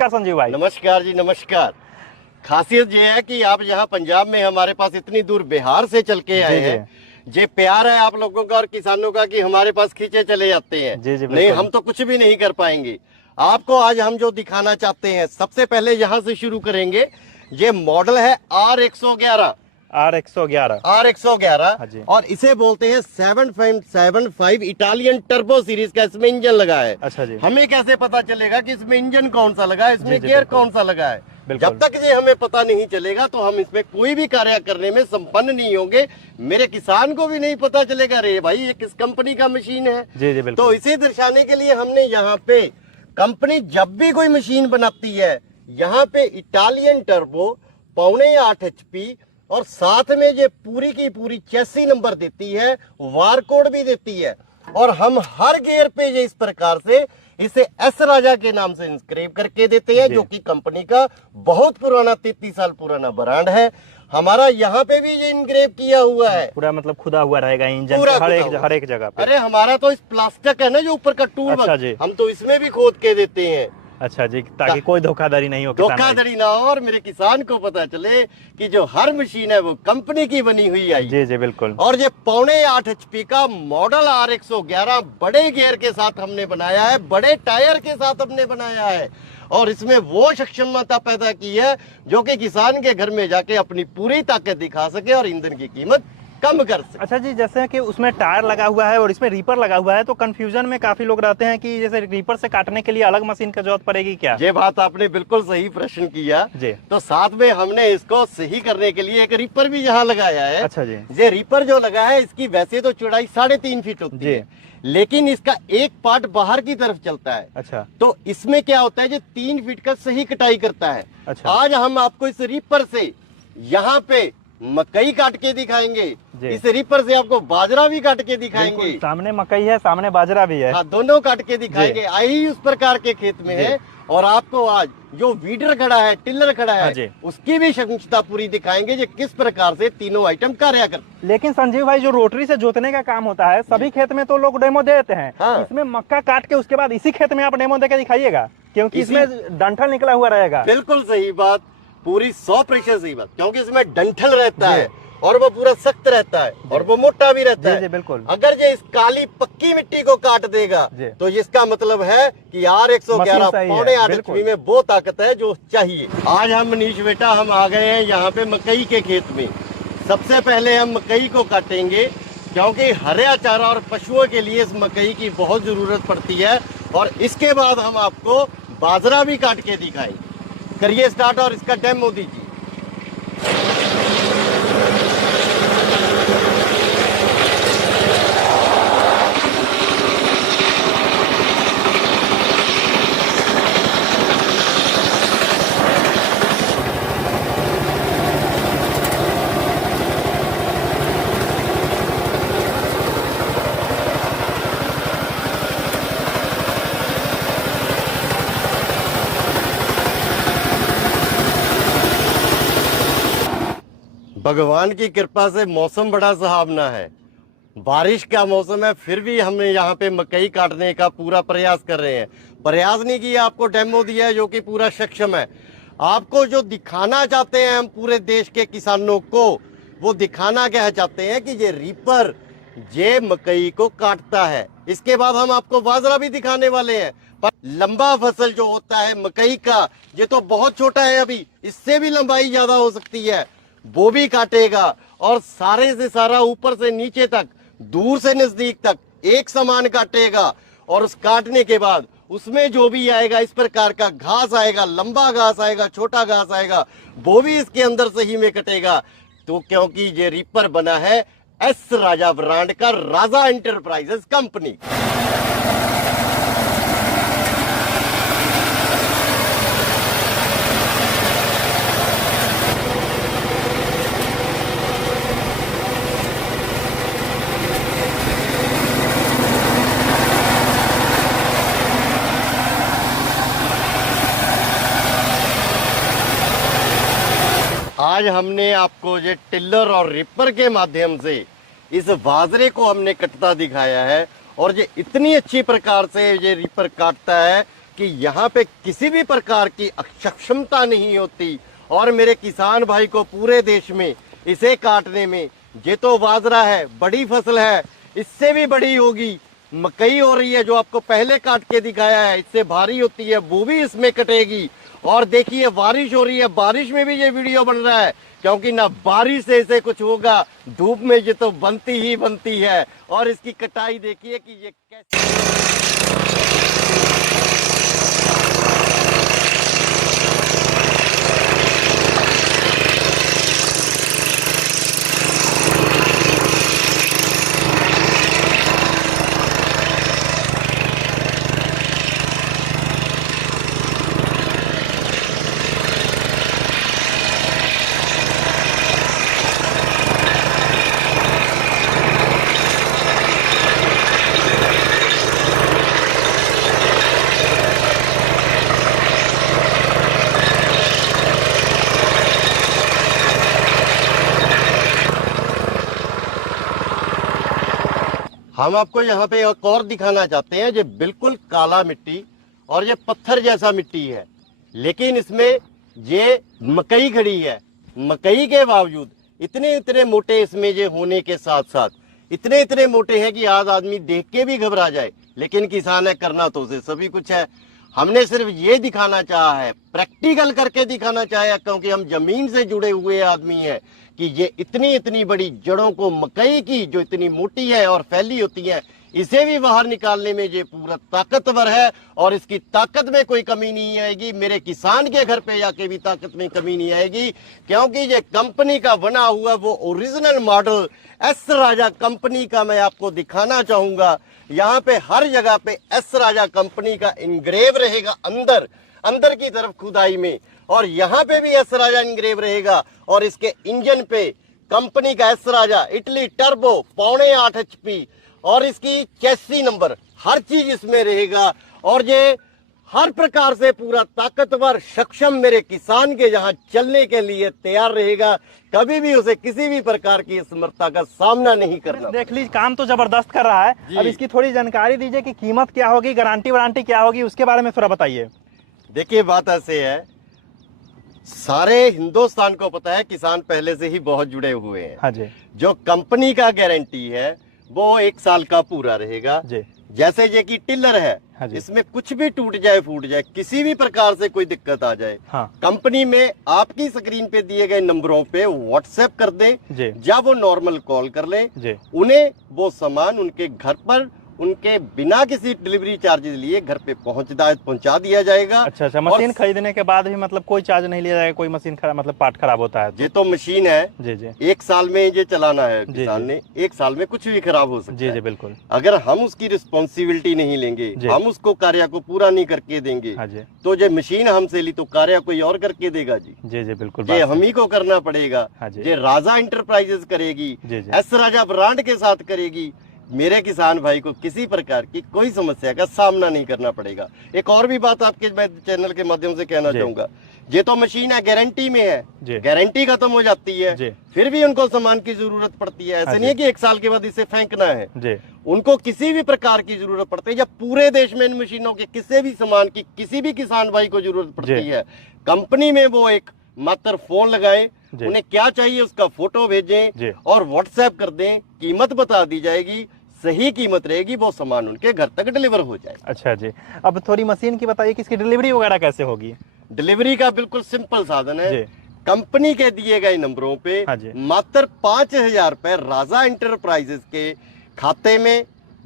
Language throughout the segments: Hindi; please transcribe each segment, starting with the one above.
नमस्कार संजीव भाई। नमस्कार जी, नमस्कार। खासियत ये है कि आप यहाँ पंजाब में हमारे पास इतनी दूर बिहार से चल के आए हैं। ये प्यार है आप लोगों का और किसानों का कि हमारे पास खींचे चले जाते हैं। जी नहीं, हम तो कुछ भी नहीं कर पाएंगे। आपको आज हम जो दिखाना चाहते हैं, सबसे पहले यहाँ से शुरू करेंगे। ये मॉडल है R111 और इसे बोलते हैं 7.75 इटालियन टर्बो सीरीज का इसमें इंजन लगा है। अच्छा जी। हमें कैसे पता चलेगा कि इसमें इंजन कौन सा लगा है, इसमें गियर कौन सा लगा है? बिल्कुल। जब तक ये हमें पता नहीं चलेगा तो हम इसमें कोई भी कार्य करने में संपन्न नहीं होंगे। मेरे किसान को भी नहीं पता चलेगा रे भाई ये किस कंपनी का मशीन है। जी जी बिल्कुल। तो इसे दर्शाने के लिए हमने यहाँ पे कंपनी जब भी कोई मशीन बनाती है, यहाँ पे इटालियन टर्बो 7.5 HP और साथ में ये पूरी की पूरी चेसी नंबर देती है, वार कोड भी देती है। और हम हर गियर पे ये इस प्रकार से इसे एस राजा के नाम से इंस्क्राइब करके देते हैं, जो कि कंपनी का बहुत पुराना 33 साल पुराना ब्रांड है। हमारा यहाँ पे भी ये इंग्रेव किया हुआ है, पूरा मतलब खुदा हुआ रहेगा इंजन हर एक जगह पे। अरे हमारा तो इस प्लास्टिक है ना जो ऊपर का टूल, अच्छा जी। हम तो इसमें भी खोद के देते हैं। अच्छा जी, ताकि कोई धोखाधड़ी नहीं हो, धोखाधड़ी ना हो और मेरे किसान को पता चले कि जो हर मशीन है वो कंपनी की बनी हुई आई। जी जी बिल्कुल। और ये 7.5 HP का मॉडल R111 बड़े गियर के साथ हमने बनाया है, बड़े टायर के साथ हमने बनाया है और इसमें वो सक्षमता पैदा की है जो कि किसान के घर में जाके अपनी पूरी ताकत दिखा सके और ईंधन की कीमत कम कर सके। अच्छा जी, जैसे कि उसमें टायर लगा हुआ है और इसमें रीपर लगा हुआ है, तो कंफ्यूजन में काफी लोग रहते हैं कि जैसे रीपर से काटने के लिए अलग मशीन की जरूरत पड़ेगी क्या? ये बात आपने बिल्कुल सही प्रश्न किया जी। तो साथ में हमने इसको सही करने के लिए एक रीपर भी यहाँ लगाया है। अच्छा जी। ये रीपर जो लगा है इसकी वैसे तो चौड़ाई 3.5 फीट होती है, लेकिन इसका एक पार्ट बाहर की तरफ चलता है। अच्छा। तो इसमें क्या होता है, जो 3 फीट का सही कटाई करता है। अच्छा। आज हम आपको इस रीपर से यहाँ पे मकई काट के दिखाएंगे, इस रीपर से आपको बाजरा भी काट के दिखाएंगे। सामने मकई है, सामने बाजरा भी है। हाँ, दोनों काट के दिखाएंगे। आई उस प्रकार के खेत में है और आपको आज जो वीडर खड़ा है, टिलर खड़ा है, उसकी भी क्षमता पूरी दिखाएंगे जो किस प्रकार से तीनों आइटम कार्य करते। लेकिन संजीव भाई, जो रोटरी से जोतने का काम होता है सभी खेत में तो लोग डेमो देते हैं। हाँ। इसमें मक्का काट के उसके बाद इसी खेत में आप डेमो देके दिखाइएगा, क्योंकि इसमें डंठल निकला हुआ रहेगा। बिल्कुल सही बात, पूरी 100% सही बात, क्योंकि इसमें डंठल रहता है और वो पूरा सख्त रहता है और वो मोटा भी रहता है। बिल्कुल। अगर ये इस काली पक्की मिट्टी को काट देगा तो इसका मतलब है कि R111 7.5 HP में वो ताकत है जो चाहिए। आज हम मनीष बेटा हम आ गए हैं यहाँ पे मकई के खेत में। सबसे पहले हम मकई को काटेंगे क्योंकि हरा चारा और पशुओं के लिए इस मकई की बहुत जरूरत पड़ती है और इसके बाद हम आपको बाजरा भी काट के दिखाएंगे। करिए स्टार्ट और इसका डेमो दीजिए। भगवान की कृपा से मौसम बड़ा सुहावना है, बारिश का मौसम है, फिर भी हम यहाँ पे मकई काटने का पूरा प्रयास कर रहे हैं। प्रयास नहीं किया, आपको डेमो दिया है जो कि पूरा सक्षम है। आपको जो दिखाना चाहते हैं हम पूरे देश के किसानों को, वो दिखाना क्या चाहते हैं कि ये रीपर ये मकई को काटता है। इसके बाद हम आपको बाजरा भी दिखाने वाले हैं। पर लंबा फसल जो होता है मकई का, ये तो बहुत छोटा है, अभी इससे भी लंबाई ज्यादा हो सकती है, वो भी काटेगा और सारे से सारा ऊपर से नीचे तक, दूर से नजदीक तक एक समान काटेगा। और उस काटने के बाद उसमें जो भी आएगा इस प्रकार का घास आएगा, लंबा घास आएगा, छोटा घास आएगा, वो भी इसके अंदर सही में कटेगा। तो क्योंकि ये रीपर बना है एस राजा ब्रांड का, राजा एंटरप्राइजेस कंपनी। आज हमने आपको ये टिलर और रिपर के माध्यम से इस बाजरे को हमने कटता दिखाया है और ये इतनी अच्छी प्रकार से ये रिपर काटता है कि यहाँ पे किसी भी प्रकार की अक्षमता नहीं होती। और मेरे किसान भाई को पूरे देश में इसे काटने में, ये तो बाजरा है, बड़ी फसल है, इससे भी बड़ी होगी मकई हो रही है जो आपको पहले काट के दिखाया है, इससे भारी होती है, वो भी इसमें कटेगी। और देखिए बारिश हो रही है, बारिश में भी ये वीडियो बन रहा है, क्योंकि ना बारिश से इसे कुछ होगा, धूप में ये तो बनती ही बनती है। और इसकी कटाई देखिए कि ये कैसे। हम आपको यहाँ पे एक और दिखाना चाहते हैं, ये बिल्कुल काला मिट्टी और ये पत्थर जैसा मिट्टी है, लेकिन इसमें ये मकई खड़ी है। मकई के बावजूद इतने इतने मोटे इसमें ये होने के साथ साथ इतने इतने मोटे हैं कि आज आदमी देख के भी घबरा जाए, लेकिन किसान है, करना तो उसे सभी कुछ है। हमने सिर्फ ये दिखाना चाहा है, प्रैक्टिकल करके दिखाना चाहा है, क्योंकि हम जमीन से जुड़े हुए आदमी हैं कि ये इतनी इतनी बड़ी जड़ों को, मकई की जो इतनी मोटी है और फैली होती है, इसे भी बाहर निकालने में ये पूरा ताकतवर है। और इसकी ताकत में कोई कमी नहीं आएगी, मेरे किसान के घर पे जाके भी ताकत में कमी नहीं आएगी, क्योंकि ये कंपनी का बना हुआ वो ओरिजिनल मॉडल एस राजा कंपनी का मैं आपको दिखाना चाहूंगा। यहाँ पे हर जगह पे एस राजा कंपनी का इंग्रेव रहेगा अंदर की तरफ खुदाई में, और यहाँ पे भी एस राजा इंग्रेव रहेगा। और इसके इंजन पे कंपनी का एस राजा इटली टर्बो 8.5 HP और इसकी चेसी नंबर, हर चीज इसमें रहेगा। और ये हर प्रकार से पूरा ताकतवर सक्षम मेरे किसान के यहाँ चलने के लिए तैयार रहेगा, कभी भी उसे किसी भी प्रकार की असमर्थता का सामना नहीं करना। देख लीजिए काम तो जबरदस्त कर रहा है। अब इसकी थोड़ी जानकारी दीजिए कि कीमत क्या होगी, गारंटी वारंटी क्या होगी, उसके बारे में थोड़ा बताइए। देखिए बात ऐसे है, सारे हिंदुस्तान को पता है किसान पहले से ही बहुत जुड़े हुए हैं। हाँ जी। जो कंपनी का गारंटी है वो 1 साल का पूरा रहेगा जी। जैसे ये की टिलर है, हाँ जी। इसमें कुछ भी टूट जाए, फूट जाए, किसी भी प्रकार से कोई दिक्कत आ जाए, हाँ। कंपनी में आपकी स्क्रीन पे दिए गए नंबरों पे व्हाट्सएप कर दें, जब वो नॉर्मल कॉल कर लें, उन्हें वो सामान उनके घर पर उनके बिना किसी डिलीवरी चार्जेस लिए घर पे पहुंचा दिया जाएगा। अच्छा, मशीन खरीदने के बाद भी मतलब कोई चार्ज नहीं लिया जाएगा? कोई मशीन मतलब पार्ट खराब होता है ये तो मशीन है जी 1 साल में ये चलाना है किसान ने, 1 साल में कुछ भी खराब हो सकता है। जी बिल्कुल। अगर हम उसकी रिस्पॉन्सिबिलिटी नहीं लेंगे, हम उसको कार्य को पूरा नहीं करके देंगे, तो ये मशीन हमसे ली तो कार्य कोई और करके देगा जी बिल्कुल, ये हम ही को करना पड़ेगा। ये राजा इंटरप्राइजेस करेगी, एस राजा ब्रांड के साथ करेगी। मेरे किसान भाई को किसी प्रकार की कोई समस्या का सामना नहीं करना पड़ेगा। एक और भी बात आपके मैं चैनल के माध्यम से कहना चाहूंगा, ये तो मशीन है, गारंटी में है, गारंटी खत्म हो जाती है, फिर भी उनको सामान की जरूरत पड़ती है। ऐसे नहीं है कि 1 साल के बाद इसे फेंकना है, उनको किसी भी प्रकार की जरूरत पड़ती है। जब पूरे देश में इन मशीनों के किसी भी सामान की किसी भी किसान भाई को जरूरत पड़ती है, कंपनी में वो एक मात्र फोन लगाएं, उन्हें क्या चाहिए उसका फोटो भेजें और व्हाट्सएप कर दें, कीमत बता दी जाएगी, सही कीमत रहेगी, वो सामान उनके घर तक डिलीवर हो जाए। अच्छा जी, अब थोड़ी मशीन की बताइए कि इसकी डिलीवरी वगैरह कैसे होगी? डिलीवरी का बिल्कुल सिंपल साधन है, कंपनी के दिए गए नंबरों पे मात्र 5,000 रुपए राजा इंटरप्राइजेस के खाते में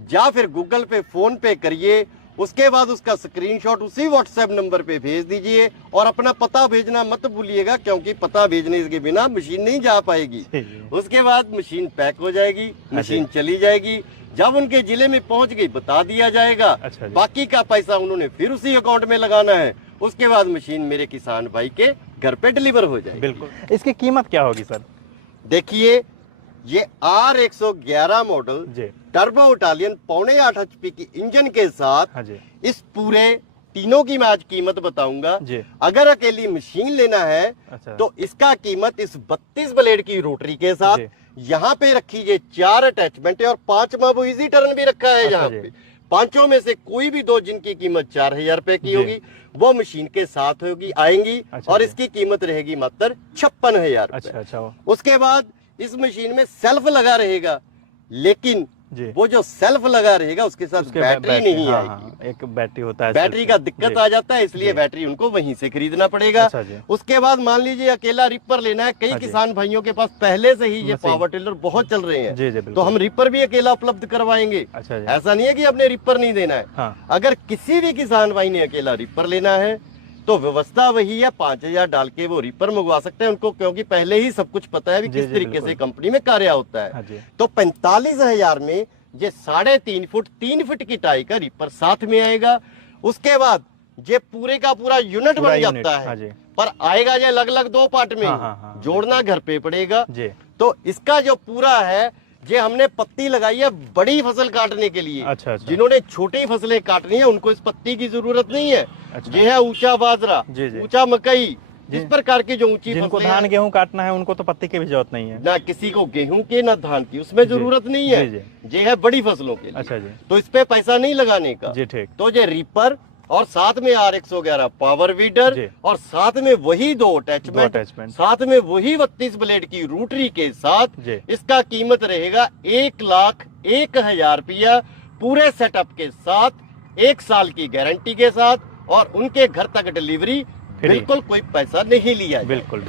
या फिर गूगल पे, फोन पे करिए, उसके बाद उसका स्क्रीनशॉट उसी व्हाट्सएप नंबर पे भेज दीजिए और अपना पता भेजना मत भूलिएगा, क्योंकि पता भेजने के बिना मशीन नहीं जा पाएगी। उसके बाद मशीन पैक हो जाएगी, मशीन चली जाएगी, जब उनके जिले में पहुंच गई बता दिया जाएगा। बाकी का पैसा उन्होंने फिर उसी अकाउंट में लगाना है, उसके बाद मशीन मेरे किसान भाई के घर पे डिलीवर हो जाएगी। बिल्कुल। इसकी कीमत क्या होगी सर? देखिए ये R111 model turbo Italian 8.5 HP की इंजन के साथ, इस पूरे तीनों की मैं आज कीमत बताऊंगा। अगर अकेली मशीन लेना है तो इसका कीमत इस 32 ब्लेड की रोटरी के साथ, यहाँ पे रखी ये 4 अटैचमेंट है और 5वां वो इजी टर्न भी रखा है। यहाँ पे पांचों में से कोई भी दो जिनकी कीमत 4,000 रुपए की होगी वो मशीन के साथ होगी आएंगी। अच्छा, और इसकी कीमत रहेगी मात्र 56,000 रुपए। अच्छा। उसके बाद इस मशीन में सेल्फ लगा रहेगा, लेकिन जी। वो जो सेल्फ लगा रहेगा उसके साथ बैटरी नहीं हाँ, आएगी। हाँ, एक बैटरी होता है, बैटरी का दिक्कत आ जाता है, इसलिए जी। बैटरी उनको वहीं से खरीदना पड़ेगा। अच्छा जी। उसके बाद मान लीजिए अकेला रिपर लेना है, कई हाँ जी। किसान भाइयों के पास पहले से ही ये मशीन। पावर टिलर बहुत चल रहे हैं, जी जी बिल्कुल। तो हम रिपर भी अकेला उपलब्ध करवाएंगे। अच्छा जी। ऐसा नहीं है कि अपने रिपर नहीं देना है। हाँ। अगर किसी भी किसान भाई ने अकेला रिपर लेना है तो व्यवस्था वही है, 5,000 डाल के वो रिपर मंगवा सकते हैं उनको, क्योंकि पहले ही सब कुछ पता है भी जी, किस जी, तरीके बिल्कुल। से कंपनी में कार्य होता हाँ है। जी। तो 45,000 में ये 3.5 फुट 3 फुट की टाई का रिपर साथ में आएगा। उसके बाद ये पूरे का पूरा यूनिट पूरा बन यूनिट, जाता हाँ है, जी। पर आएगा ये अलग अलग 2 पार्ट में, हाँ, जोड़ना घर पे पड़ेगा। जी। तो इसका जो पूरा है ये हमने पत्ती लगाई है बड़ी फसल काटने के लिए। अच्छा। जिन्होंने छोटी फसलें काटनी है उनको इस पत्ती की जरूरत नहीं है। अच्छा। ये है ऊंचा बाजरा, जी, जी। ऊंचा मकई, जिस प्रकार की जो ऊंची जिनको फसलें धान हैं, गेहूं काटना है उनको तो पत्ती की भी जरूरत नहीं है। ना किसी को गेहूं के ना धान की उसमें जरूरत नहीं है। जी। ये है बड़ी फसलों के लिए। अच्छा जी। तो इस पे पैसा नहीं लगाने का। जी ठीक। तो ये रिपर और साथ में R111 पावर वीडर जी। और साथ में वही दो अटैचमेंट, साथ में वही 32 ब्लेड की रोटरी के साथ जी। इसका कीमत रहेगा 1,01,000 रुपया पूरे सेटअप के साथ, 1 साल की गारंटी के साथ, और उनके घर तक डिलीवरी, बिल्कुल कोई पैसा नहीं लिया। बिल्कुल।